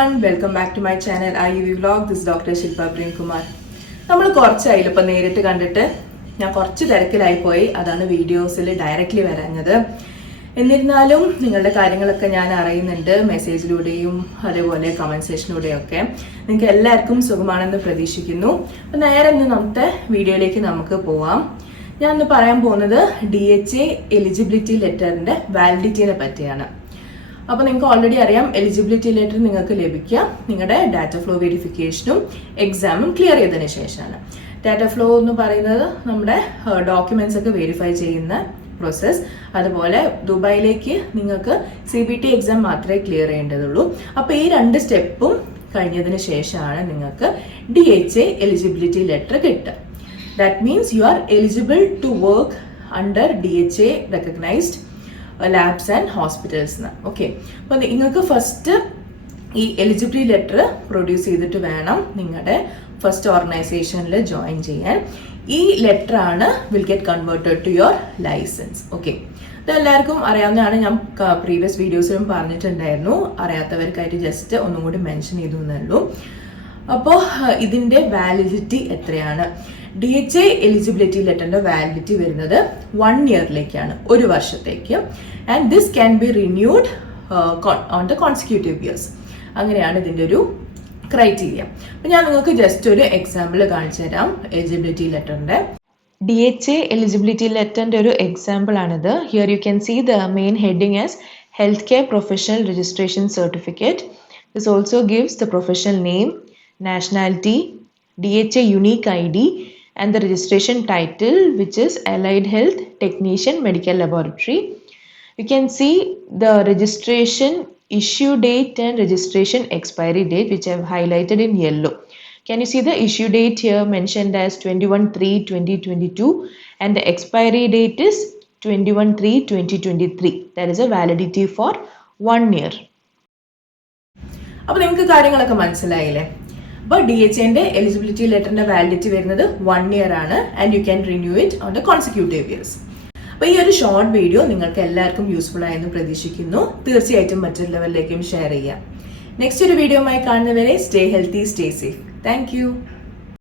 everyone, welcome back to my channel IUV vlog. This is Dr. Shilpa Prem Kumar. നമ്മൾ കുറച്ചായില്ല ഇപ്പം നേരിട്ട് കണ്ടിട്ട് ഞാൻ കുറച്ച് തിരക്കിലായി പോയി. അതാണ് വീഡിയോസിൽ ഡയറക്റ്റ്ലി വരാഞ്ഞത്. എന്നിരുന്നാലും നിങ്ങളുടെ കാര്യങ്ങളൊക്കെ ഞാൻ അറിയുന്നുണ്ട്, മെസ്സേജിലൂടെയും അതേപോലെ കമൻറ്റ് സെക്ഷനിലൂടെയൊക്കെ. നിങ്ങൾക്ക് എല്ലാവർക്കും സുഖമാണെന്ന് പ്രതീക്ഷിക്കുന്നു. അപ്പം നേരെ ഇന്ന് നമ്മുടെ വീഡിയോയിലേക്ക് നമുക്ക് പോവാം. ഞാൻ ഇന്ന് പറയാൻ പോകുന്നത് DHA എലിജിബിലിറ്റി ലെറ്ററിൻ്റെ വാലിഡിറ്റിയെ പറ്റിയാണ്. അപ്പോൾ നിങ്ങൾക്ക് ഓൾറെഡി അറിയാം, എലിജിബിലിറ്റി ലെറ്റർ നിങ്ങൾക്ക് ലഭിക്കുക നിങ്ങളുടെ ഡാറ്റ ഫ്ലോ വെരിഫിക്കേഷനും എക്സാമും ക്ലിയർ ചെയ്തതിന് ശേഷമാണ്. ഡാറ്റ ഫ്ലോ എന്ന് പറയുന്നത് നമ്മുടെ ഡോക്യുമെന്റ്സ് ഒക്കെ വെരിഫൈ ചെയ്യുന്ന പ്രോസസ്സ്. അതുപോലെ ദുബായിലേക്ക് നിങ്ങൾക്ക് CBT എക്സാം മാത്രമേ ക്ലിയർ ചെയ്യേണ്ടതുള്ളൂ. അപ്പോൾ ഈ രണ്ട് സ്റ്റെപ്പും കഴിഞ്ഞതിന് ശേഷമാണ് നിങ്ങൾക്ക് DHA എലിജിബിലിറ്റി ലെറ്റർ കിട്ടുക. That means you are eligible to work under DHA recognised labs and hospitals. Okay, അപ്പോൾ നിങ്ങൾക്ക് ഫസ്റ്റ് ഈ എലിജിബിലിറ്റി ലെറ്റർ പ്രൊഡ്യൂസ് ചെയ്തിട്ട് വേണം നിങ്ങളുടെ ഫസ്റ്റ് ഓർഗനൈസേഷനിൽ ജോയിൻ ചെയ്യാൻ. ഈ ലെറ്റർ ആണ് will get converted to your licence. Okay, ഇതെല്ലാവർക്കും അറിയാവുന്നതാണ്. ഞാൻ പ്രീവിയസ് വീഡിയോസിലും പറഞ്ഞിട്ടുണ്ടായിരുന്നു. അറിയാത്തവർക്കായിട്ട് ജസ്റ്റ് ഒന്നും കൂടി മെൻഷൻ ചെയ്തു എന്നുള്ളൂ. അപ്പോൾ ഇതിൻ്റെ വാലിഡിറ്റി എത്രയാണ്? DHA എലിജിബിലിറ്റി ലെറ്ററിൻ്റെ വാലിഡിറ്റി വരുന്നത് 1 ഇയറിലേക്കാണ്, 1 വർഷത്തേക്ക്. And this can be renewed on the consecutive years. അങ്ങനെയാണ് ഇതിൻ്റെ ഒരു ക്രൈറ്റീരിയ. അപ്പം ഞാൻ നിങ്ങൾക്ക് ജസ്റ്റ് ഒരു എക്സാമ്പിൾ കാണിച്ചു തരാം എലിജിബിലിറ്റി ലെറ്ററിൻ്റെ. DHA എലിജിബിലിറ്റി ലെറ്ററിൻ്റെ ഒരു എക്സാമ്പിൾ ആണിത്. Here you can see the main heading as health care professional registration certificate. This also gives the professional name, nationality, DHA unique ID, and the registration title, which is Allied Health Technician Medical Laboratory. You can see the registration issue date and registration expiry date, which I have highlighted in yellow. Can you see the issue date here mentioned as 21/3/2022, and the expiry date is 21/3/2023. That is a validity for 1 year. അപ്പോൾ നിങ്ങൾക്ക് കാര്യങ്ങളൊക്കെ മനസ്സിലായില്ലേ? അപ്പോൾ DHAന്റെ eligibility ലെറ്ററിന്റെ validity വരുന്നത് 1 year ആണ്. And you can renew it on the consecutive years. അപ്പോൾ ഈ ഒരു ഷോർട്ട് വീഡിയോ നിങ്ങൾക്ക് എല്ലാവർക്കും യൂസ്ഫുൾ ആയെന്ന് പ്രതീക്ഷിക്കുന്നു. തീർച്ചയായിട്ടും മറ്റുള്ളവരിലേക്കും ഷെയർ ചെയ്യാം. നെക്സ്റ്റ് ഒരു വീഡിയോയുമായി കാണുന്നവരെ stay healthy, stay safe. Thank you.